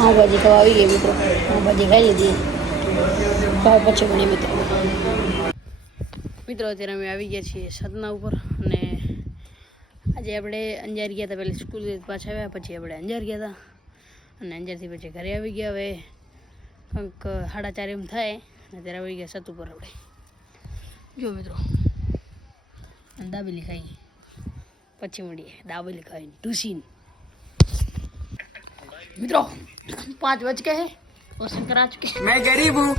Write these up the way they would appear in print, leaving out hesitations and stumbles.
પાઉંભાજી તો આવી ગઈ મિત્રો. પાઉંભાજી ખાઈ લીધી. ભાવ પછી બની મિત્રો. અત્યારે અમે આવી ગયા છીએ સદના ઉપર અને આજે આપણે અંજાર ગયા હતા. પહેલાં સ્કૂલ પાછા આવ્યા, પછી આપણે અંજાર ગયા હતા અને અંજારથી પછી ઘરે આવી ગયા. હવે કંઈક 4:30 એમ થાય અને ત્યારે આવી ગયા સત ઉપર આપણે. જો મિત્રો દાબેલી ખાઈ, પછી મળીએ દાબેલી ખાઈને ઢૂસીને. मित्रों 5 बज गए हैं और शंकर आ चुके हैं. मैं गरीब हूँ.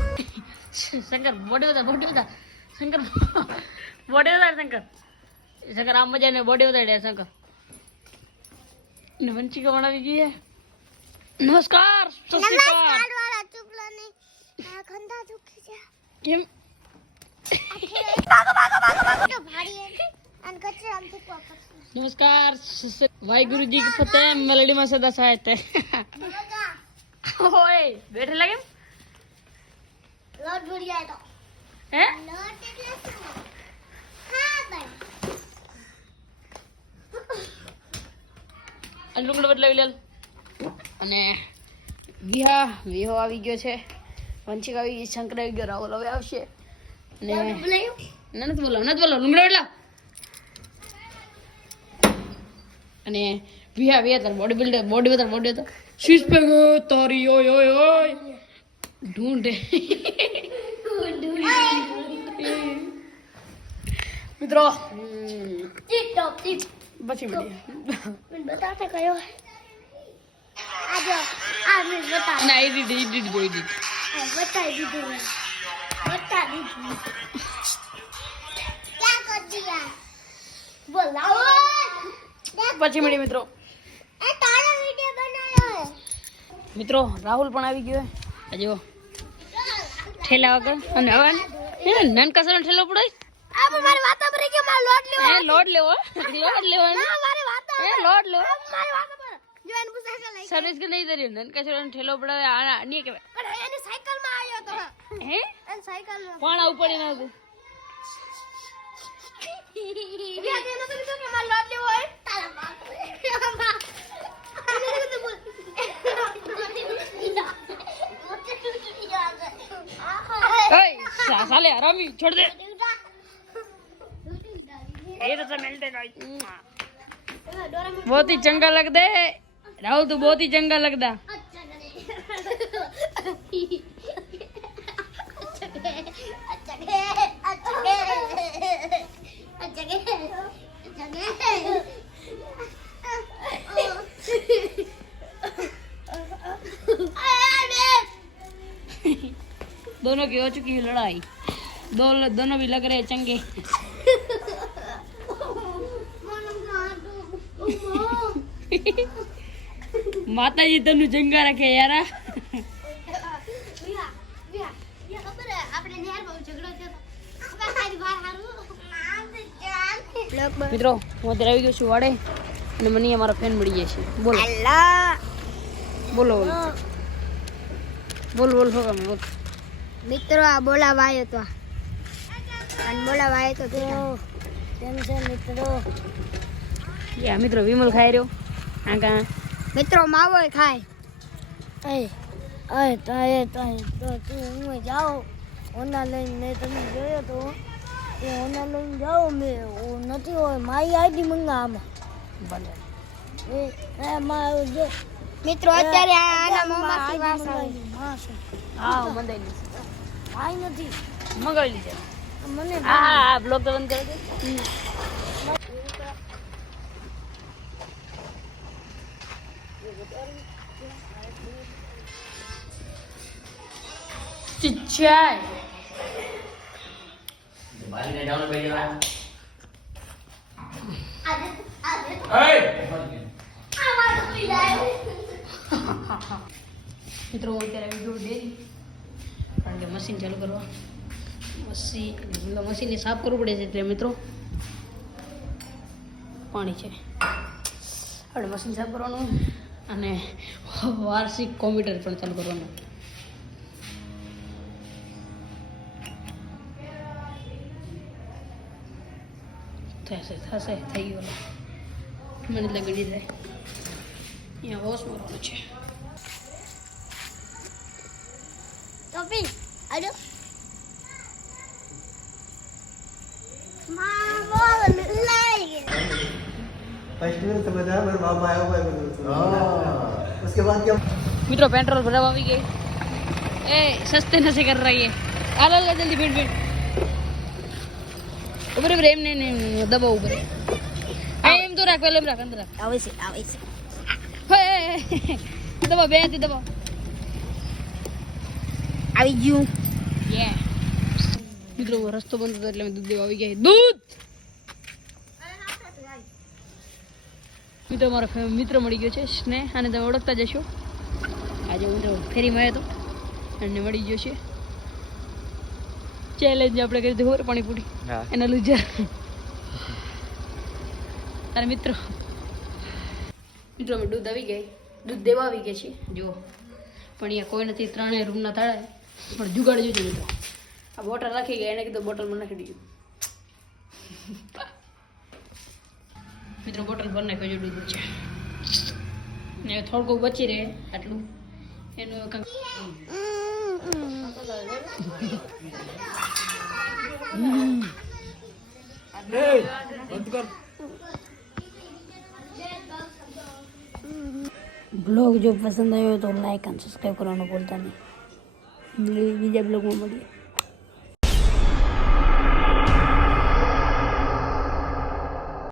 शंकर बॉडी होता शंकर बॉडी होता शंकर आप मजा ने बॉडी होता शंकर वंशी का बना दीजिए. नमस्कार. કેમ नमस्कार. वाहिगुरु जी की फतेह. मेलोडी में सदा सहायत है. ओए बैठे लगे लोट भूल गया तो हैं लोट એટલે હા ભાઈ અનુકૂળ બદલાવી લે. અને વિહો આવી ગયો છે. વંશિક આવી ગઈ. શંકર આવી ગયો. રાહુલ હવે આવશે. અને નથી બોલાવ લુંગડો એટલા. અને વિહા તાર બોડી બતાર શીશ પે ગયો તારી. ઓય ઓય ઓય ઢૂંઢે મિત્રો. પછી બતાતા કયો આજો આ મેં બતા ના એડિટ બતાવી દીધું. બતા દીધું ક્યાં કર દિયા બોલાવો. પછી મળી મિત્રો. એ તારો વિડિયો બનાવ્યો મિત્રો. રાહુલ પણ આવી ગયો છે. જો ઠેલા વગર અને હવે નનકસર ઠેલો પડે. આ મારી વાત પર કે માર લોટ લેવો ના મારી વાત લોટ લેવો મારી વાત પર જો એને પૂછા કે લઈ સર્વિસ કે નહીં દરી. નનકસર ઠેલો પડે આ ની કે પણ એની સાયકલ માં આવ્યો તો હે એની સાયકલ પણ આવું પડી ન હતું. યાદ એને તો કીધું કે માર લોટ લેવો હોય તારા બાપ. साले हरामी छोड़ दे. ये तो मिलते बहुत ही चंगा लगता है राहुल. तू बहुत ही चंगा लगता. दोनों की हो चुकी है लड़ाई. दोनों भी लग रहे चंगे. माता जी तनु चंगा रखे यार. મિત્રો હું અત્યારે આવી ગયો છું વાડે અને મને અમારા ફેન મળી જાય છે. બોલો બોલ મિત્રો. આ બોલાવા આવ્યો તો કેમ છે મિત્રો? યા મિત્રો વિમલ ખાઈ રહ્યો. આકા મિત્રો માવો ખાય. તો હું જાઓ ઓના લઈને. મેં તમે જોયો તો એ ઓના લઈને જાઓ. મેં નથી હોય મારી આઈડી મંગાવવામાં ભલે એ જો મિત્રો. અત્યારે આના મોમાંથી વાસ આવે. હા મંદાઈ ભાઈ નથી મંગાવી લીધે મને. હા બ્લોગ તો બંધ કરી દે. ચિચ્ચાય બારીને ડાઉન કરી દેવા. મિત્રો અત્યારે વિડિયો ડેરી કારણ કે મશીન ચાલુ કરવા મશીનને સાફ કરવું પડે છે. એટલે મિત્રો પાણી છે. આપણે મશીન સાફ કરવાનું અને વાર્ષિક કોમ્પ્યુટર પણ ચાલુ કરવાનું. થશે થઈ ગયું. મને એટલે ગળી જાય. અહીંયા વોશ મારવાનું છે. Topi, aduh. Mama lagi. First में समझ आया मेरे मामा आया हुआ है उसके बाद क्या मित्रों पेट्रोल भरा भी गई ए सस्ते नशे कर रही है आला ला जल्दी भीड़ भीड़ ऊपर ऊपर एम नहीं दबाओ ऊपर एम तो रख पहले रख अंदर रख Awas sih. दबाओ बेहती दबाओ Awi ju. ये मित्रों रस्तो बंद હતો એટલે મેં દૂધ દેવા આવી ગયા. દૂધ મિત્રો મારો મિત્ર મળી ગયો છે સ્નેહ, અને તમે ઓળખતા જશો. આજે મિત્રો ફેરીમાં આવ્યો હતો અને મળી ગયો છે. ચેલેન્જ આપણે કરી હતી ખબર પાણીપુરી એના લૂઝર. તારે મિત્રો અમે દૂધ આવી ગઈ, દૂધ દેવા આવી ગયા છીએ. જો પણ અહીંયા કોઈ નથી, ત્રણેય રૂમના તાળા પણ જુગાડ જોજો મિત્રો. આ બોટલ રાખી ગયા, એને કીધું બોટલમાં નાખી દીધું. મિત્રો બોટલ ભર નાખ્યો દૂધ છે ને થોડુંક બચી રહે આટલું એનું બ્લોગ જો પસંદ આવ્યો તો લાઈક અને સબસ્ક્રાઈબ કરવાનું ભૂલતા નહીં. બીજા બ્લોગમાં મળીએ.